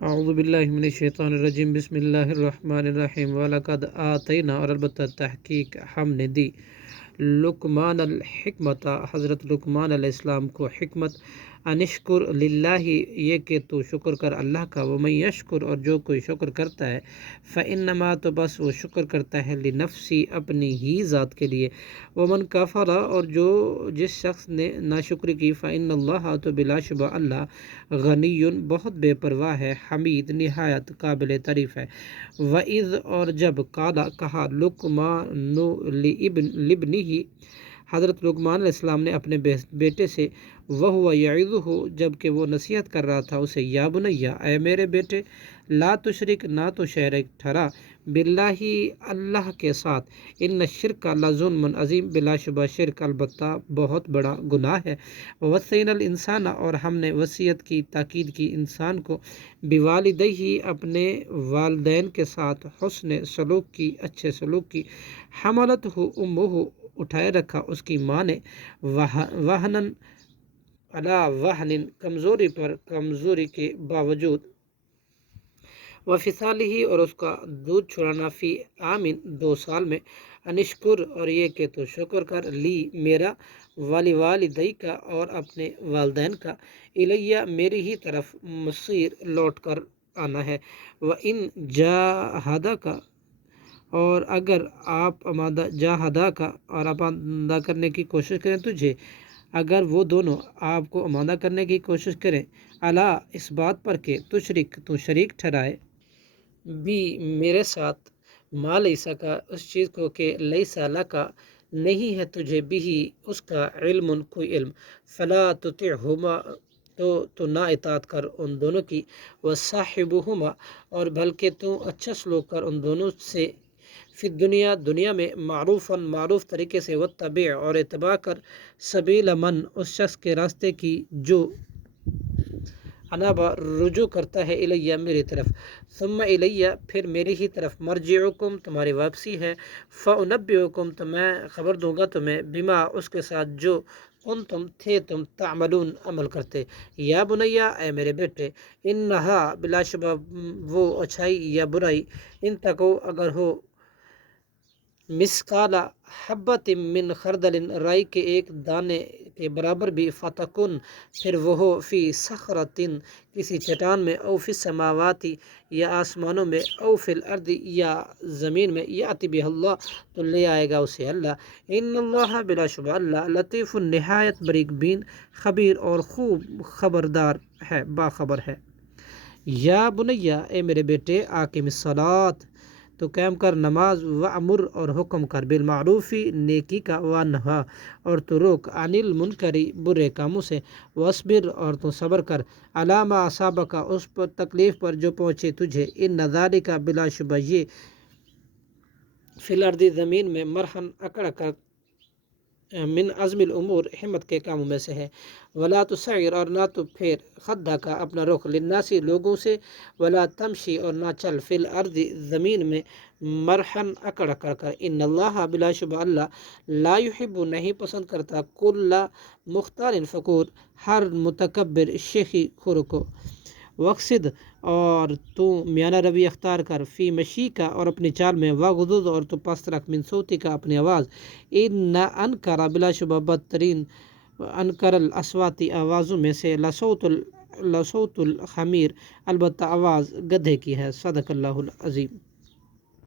اعوذ باللہ من الشیطان الرجیم، بسم اللہ الرحمن الرحیم۔ وَلَقَدْ آتَيْنَا، اور البتہ تحقیق ہم نے دی، لقمان الحکمت، حضرت لقمان علیہ السلام کو حکمت، انشکر للہ، یہ کہ تو شکر کر اللہ کا، ومن یشکر، اور جو کوئی شکر کرتا ہے، فإنما، تو بس وہ شکر کرتا ہے، لنفسی، اپنی ہی ذات کے لیے، ومن کفر، اور جس شخص نے ناشکری کی، فإن اللہ، تو بلا شبہ اللہ، غنی، بہت بے پرواہ ہے، حمید، نہایت قابل تعریف ہے۔ وَإِذْ، اور جب، قال، کہا، لقمان لابنہ، حضرت لقمان علیہ السلام نے اپنے بیٹے سے، وَهُوَ يَعِظُهُ، جب کہ وہ نصیحت کر رہا تھا اسے، یا بنیا، اے میرے بیٹے، لا تشرک، نہ تو شریک ٹھہرا، باللہ، اللہ کے ساتھ، ان الشرک لظلم عظیم، بلا شبہ شرک البتہ بہت بڑا گناہ ہے۔ وَوَصَّيْنَا الْإِنسَانَ، اور ہم نے وصیت کی، تاکید کی انسان کو، بِوَالِدَیہِ، اپنے والدین کے ساتھ، حسن سلوک کی، اچھے سلوک کی، حملتہ امہ، اٹھائے رکھا اس کی ماں نے، وہنن علی وہن، کمزوری پر کمزوری کے باوجود، وفصالہ، اور اس کا دودھ چھڑانا، فی عامن، 2 سال میں، انشکر، اور یہ کہ تو شکر کر، لی، میرا، والدی کا، اور اپنے والدین کا، الیہ، میری ہی طرف، مصیر، لوٹ کر آنا ہے۔ وَإِن جاہداک، اور اگر آپ آمادہ کرنے کی کوشش کریں تجھے، اگر وہ دونوں آپ کو آمادہ کرنے کی کوشش کریں، علی، اس بات پر کہ تشرک، تو شریک ٹھہرائے، بھی، میرے ساتھ، ما لیسا کا، اس چیز کو کہ لیسا لکا، نہیں ہے تجھے، بھی، اس کا، علم، کوئی علم، فلا تطعہما، تو نہ اطاعت کر ان دونوں کی، وصاحبہما، اور بلکہ تو اچھا سلوک کر ان دونوں سے، فی الدنیا، دنیا میں، معروفاً، معروف طریقے سے، واتبع، اور اتباع کر، سبیل من، اس شخص کے راستے کی، جو انابا، رجوع کرتا ہے، الیہ، میری طرف، ثم الیہ، پھر میری ہی طرف، مرجعکم، تمہاری واپسی ہے، فانبئکم، تو میں خبر دوں گا تمہیں، بما، اس کے ساتھ، جو کنتم، تھے تم، تعملون، عمل کرتے۔ یا بنیا، اے میرے بیٹے، انہا، بلا شبہ وہ اچھائی یا برائی، ان تکو، اگر ہو، مثقال حبۃ من خردل، رائی کے ایک دانے کے برابر بھی، فتکن، پھر وہ ہو، فی صخرۃ، کسی چٹان میں، او فی السماوات، یا آسمانوں میں، او فی الارض، یا زمین میں، یأتی بہ اللہ، تو لے آئے گا اسے اللہ۔ ان اللہ، بلا شبہ اللہ، لطیف، نہایت باریک بین، خبیر، اور خوب خبردار ہے، باخبر ہے۔ یا بنیا، اے میرے بیٹے، اقم الصلاۃ، تو قائم کر نماز، وامر، اور حکم کر، بالمعروف، نیکی کا، وانہا، اور تو روک، عن المنکر، برے کاموں سے، واصبر، اور تو صبر کر، علی ما اصابک، اس پر تکلیف پر جو پہنچے تجھے، ان ذالک، بلا شبہ یہ، فی الارض، زمین میں، مرہن، اکڑ کر، من عزم الامور، ہمت کے کاموں میں سے ہے۔ ولا تسعر، اور نہ تو پھیر، خدک، اپنا رخ، للناس، لوگوں سے، ولا تمشی، اور نہ چل، فی الارض، زمین میں، مرحن، اکڑ کر، ان اللہ، بلا شبہ اللہ، لا یحب، نہیں پسند کرتا، کل مختال فخور، ہر متکبر، شیخی خور کو، وقصد، اور تو میانہ روی اختیار کر، فی مشی کا، اور اپنی چال میں، وغضض، اور تو پست رکھ، من صوتی کا، اپنی آواز، ان انکر، بلا شبہ بدترین، انکر الاصوات، آوازوں میں سے، لصوت الحمیر، البتہ آواز گدھے کی ہے۔ صدق اللہ العظیم۔